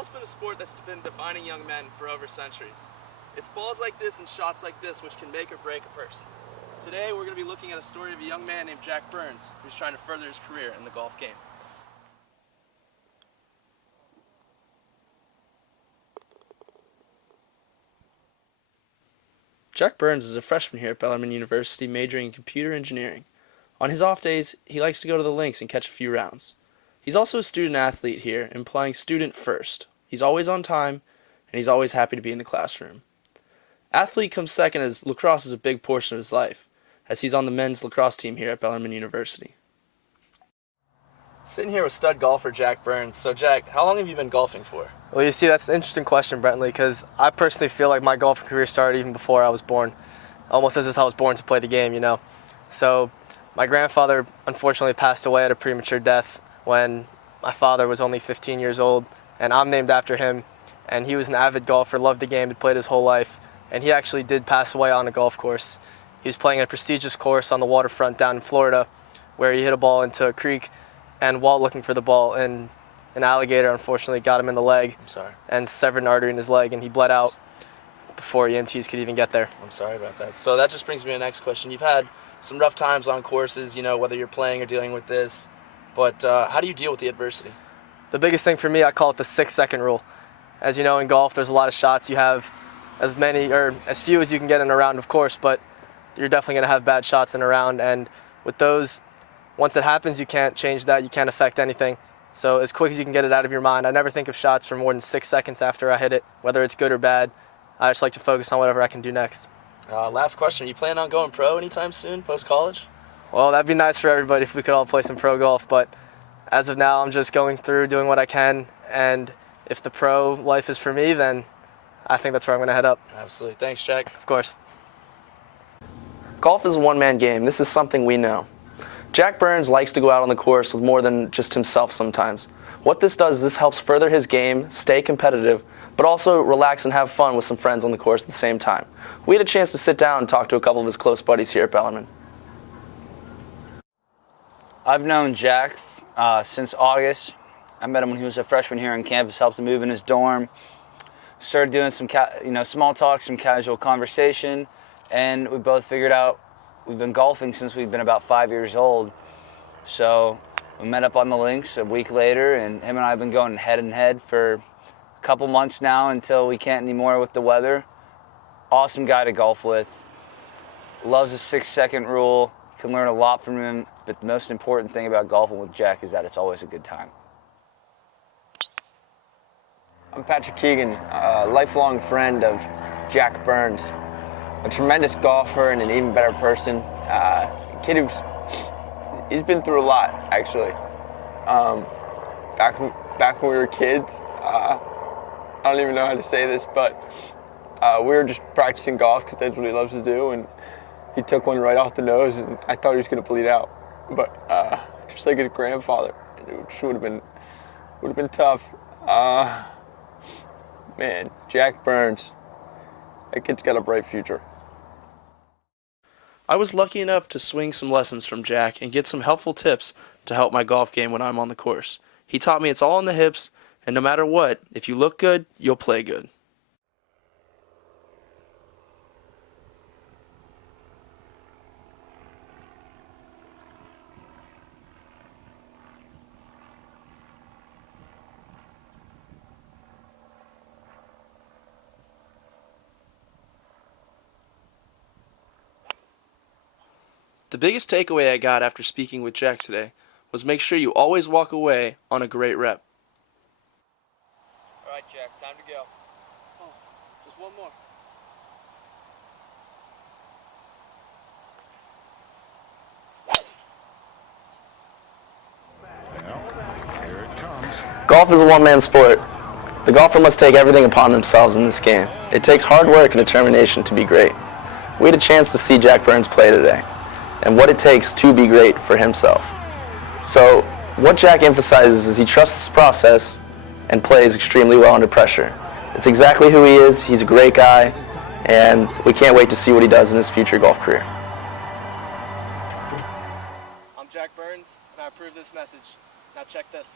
golf's been a sport that's been defining young men for over centuries. It's balls like this and shots like this which can make or break a person. Today we're going to be looking at a story of a young man named Jack Burns who's trying to further his career in the golf game. Jack Burns is a freshman here at Bellarmine University majoring in computer engineering. On his off days, he likes to go to the links and catch a few rounds. He's also a student athlete here, implying student first. He's always on time, and he's always happy to be in the classroom. Athlete comes second as lacrosse is a big portion of his life, as he's on the men's lacrosse team here at Bellarmine University. Sitting here with stud golfer Jack Burns. So Jack, how long have you been golfing for? Well, you see, that's an interesting question, Brentley, because I personally feel like my golfing career started even before I was born, almost as if I was born to play the game, you know. So my grandfather unfortunately passed away at a premature death when my father was only 15 years old, and I'm named after him. And he was an avid golfer, loved the game, had played his whole life, and he actually did pass away on a golf course. He was playing a prestigious course on the waterfront down in Florida, where he hit a ball into a creek, and while looking for the ball, an alligator unfortunately got him in the leg. I'm sorry. And severed an artery in his leg, and he bled out before EMTs could even get there. I'm sorry about that. So that just brings me to the next question. You've had some rough times on courses, you know, whether you're playing or dealing with this, but how do you deal with the adversity? The biggest thing for me, I call it the 6-second rule. As you know, in golf, there's a lot of shots. You have as many or as few as you can get in a round, of course, but you're definitely going to have bad shots in a round, and with those, once it happens, you can't change that. You can't affect anything. So as quick as you can get it out of your mind. I never think of shots for more than 6 seconds after I hit it, whether it's good or bad. I just like to focus on whatever I can do next. Last question. You plan on going pro anytime soon, post-college? Well, that'd be nice for everybody if we could all play some pro golf, but as of now, I'm just going through, doing what I can, and if the pro life is for me, then I think that's where I'm going to head up. Absolutely. Thanks, Jack. Of course. Golf is a one-man game. This is something we know. Jack Burns likes to go out on the course with more than just himself sometimes. What this does is this helps further his game, stay competitive, but also relax and have fun with some friends on the course at the same time. We had a chance to sit down and talk to a couple of his close buddies here at Bellarmine. I've known Jack since August. I met him when he was a freshman here on campus, helped him move in his dorm. Started doing some small talk, some casual conversation, and we both figured out we've been golfing since we've been about 5 years old. So we met up on the links a week later, and him and I have been going head and head for a couple months now until we can't anymore with the weather. Awesome guy to golf with. Loves the 6-second rule. Can learn a lot from him, but the most important thing about golfing with Jack is that it's always a good time. I'm Patrick Keegan, a lifelong friend of Jack Burns, a tremendous golfer and an even better person. Kid he's been through a lot, actually. Back when we were kids, I don't even know how to say this, but we were just practicing golf because that's what he loves to do, and he took one right off the nose, and I thought he was going to bleed out. But just like his grandfather, it would have been tough. Man, Jack Burns, that kid's got a bright future. I was lucky enough to swing some lessons from Jack and get some helpful tips to help my golf game when I'm on the course. He taught me it's all in the hips, and no matter what, if you look good, you'll play good. The biggest takeaway I got after speaking with Jack today was make sure you always walk away on a great rep. All right, Jack, time to go. Oh, just one more. Here it comes. Golf is a one-man sport. The golfer must take everything upon themselves in this game. It takes hard work and determination to be great. We had a chance to see Jack Burns play today, and what it takes to be great for himself. So what Jack emphasizes is he trusts his process and plays extremely well under pressure. It's exactly who he is. He's a great guy, and we can't wait to see what he does in his future golf career. I'm Jack Burns, and I approve this message. Now check this.